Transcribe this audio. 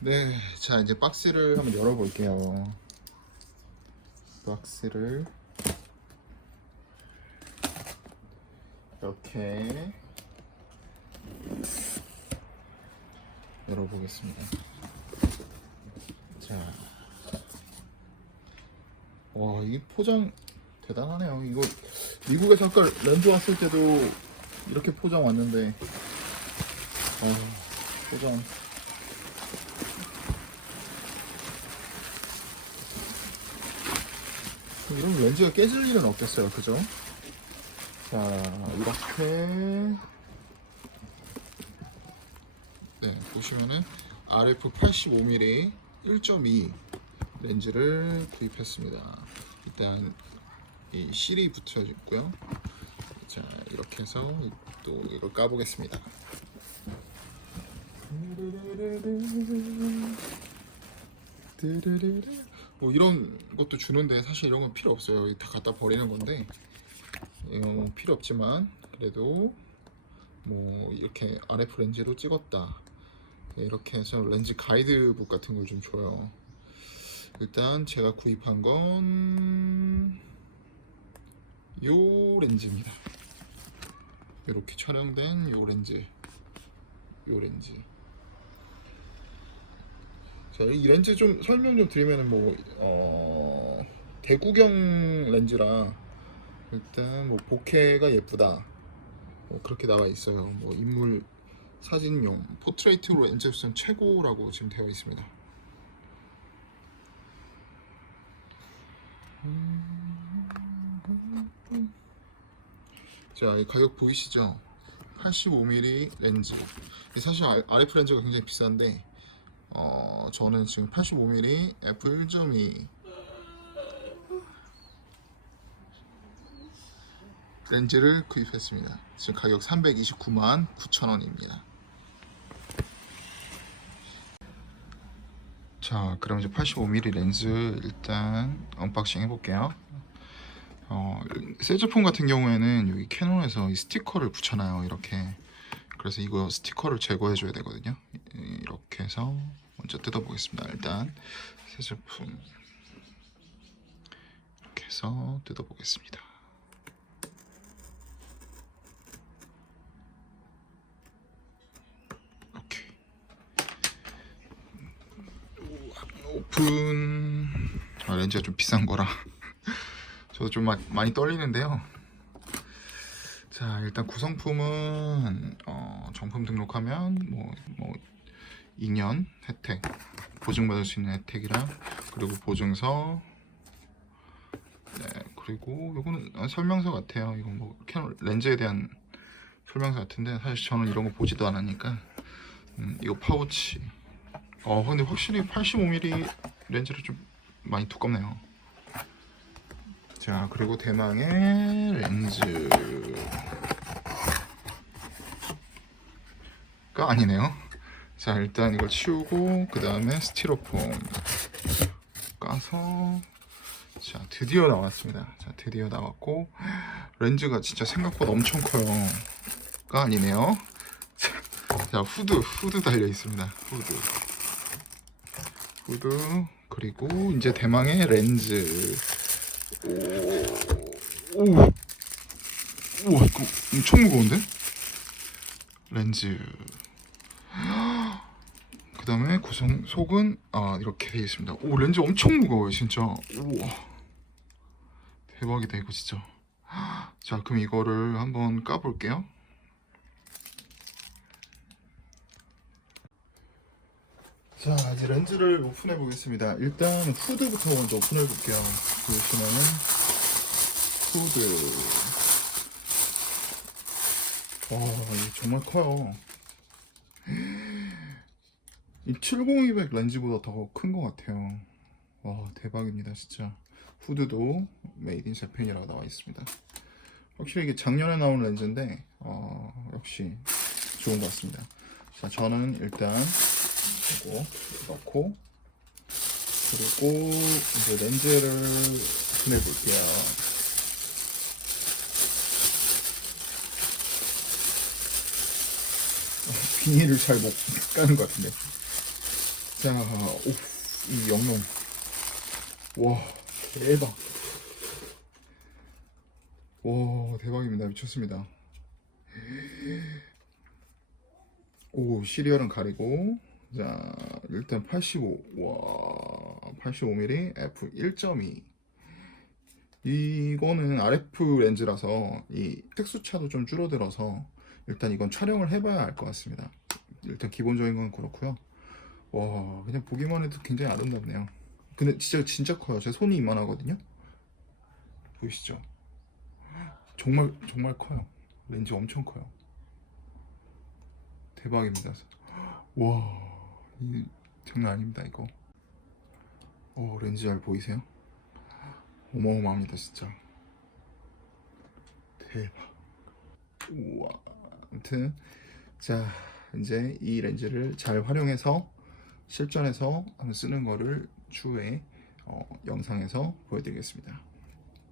네, 자 이제 박스를 한번 열어볼게요. 박스를 이렇게 열어보겠습니다. 자, 와, 이 포장 대단하네요. 이거 미국에서 아까 렌즈 왔을 때도 이렇게 포장 왔는데, 어, 포장. 이런 렌즈가 깨질 일은 없겠어요, 그죠? 자, 이렇게 네, 보시면은 RF 85mm 1.2 렌즈를 구입했습니다. 일단 이 실이 붙여 있고요. 자, 이렇게 해서 또 이걸 까보겠습니다. 뭐 이런 것도 주는데 사실 이런 건 필요 없어요. 다 갖다 버리는 건데 이건 필요 없지만 그래도 뭐 이렇게 RF 렌즈로 찍었다 이렇게 해서 렌즈 가이드북 같은 걸 좀 줘요. 일단 제가 구입한 건 요 렌즈입니다. 이렇게 촬영된 요 렌즈, 요 렌즈. 자, 이 렌즈 좀 설명 좀 드리면은 뭐 어, 대구경 렌즈라 일단 뭐 보케가 예쁘다 뭐 그렇게 나와 있어요. 뭐 인물 사진용 포트레이트로 렌즈선 최고라고 지금 되어 있습니다. 자, 이 가격 보이시죠? 85mm 렌즈. 사실 RF 렌즈가 굉장히 비싼데 어, 저는 지금 85mm f1.2 렌즈를 구입했습니다. 지금 가격 329만 9천원입니다. 자, 그럼 이제 85mm 렌즈 일단 언박싱 해볼게요. 어, 새 제품 같은 경우에는 여기 캐논에서 이 스티커를 붙여놔요. 이렇게. 그래서 이거 스티커를 제거해줘야 되거든요. 이렇게 해서 먼저 뜯어보겠습니다. 일단 새 제품 이렇게 해서 뜯어보겠습니다. 오케이. 오픈. 아, 렌즈가 좀 비싼 거라 저도 좀 마, 많이 떨리는데요. 자 일단 구성품은 어, 정품 등록하면 뭐, 뭐 2년 혜택. 보증받을 수 있는 혜택이랑 그리고 보증서. 네 그리고 이거는 어, 설명서 같아요. 이건 뭐 캐논 렌즈에 대한 설명서 같은데 사실 저는 이런 거 보지도 않으니까. 음, 이거 파우치. 어 근데 확실히 85mm 렌즈를 좀 많이 두껍네요. 자 그리고 대망의 렌즈가 아니네요 자 일단 이걸 치우고 그 다음에 스티로폼 까서 자 드디어 나왔습니다. 자 드디어 나왔고 렌즈가 진짜 생각보다 엄청 커요. 가 아니네요. 자, 자 후드 후드 달려 있습니다. 후드. 후드 그리고 이제 대망의 렌즈. 오, 오, 우와, 이거 엄청 무거운데? 렌즈. 그 다음에 구성 속은 아 이렇게 되어 있습니다. 오 렌즈 엄청 무거워요, 진짜. 우와, 대박이다 이거 진짜. 자, 그럼 이거를 한번 까볼게요. 자, 이제 렌즈를 오픈해 보겠습니다. 일단 후드부터 먼저 오픈해 볼게요. 보시면은 후드. 와, 정말 커요. 이 70200 렌즈보다 더 큰 것 같아요. 와, 대박입니다, 진짜. 후드도 메이드 인 재팬이라고 나와 있습니다. 확실히 이게 작년에 나온 렌즈인데, 어, 역시 좋은 것 같습니다. 자, 저는 일단 이거 넣고 그리고 이제 렌즈를 분해 볼게요. 비닐을 잘 못 까는 것 같은데. 자, 오, 이 영롱. 와, 대박. 와, 대박입니다. 미쳤습니다. 오, 시리얼은 가리고. 자, 일단 85. 와, 85mm f 1.2. 이거는 RF 렌즈라서 이 색수차도 좀 줄어들어서 일단 이건 촬영을 해봐야 알 것 같습니다. 일단 기본적인 건 그렇고요. 와, 그냥 보기만 해도 굉장히 아름답네요. 근데 진짜 진짜 커요. 제 손이 이만하거든요. 보이시죠? 정말 정말 커요. 렌즈 엄청 커요. 대박입니다. 와, 이 장난 아닙니다 이거. 오, 렌즈 잘 보이세요? 어마어마합니다 진짜. 대박. 우와. 아무튼 자 이제 이 렌즈를 잘 활용해서 실전에서 쓰는 거를 추후에 어, 영상에서 보여드리겠습니다.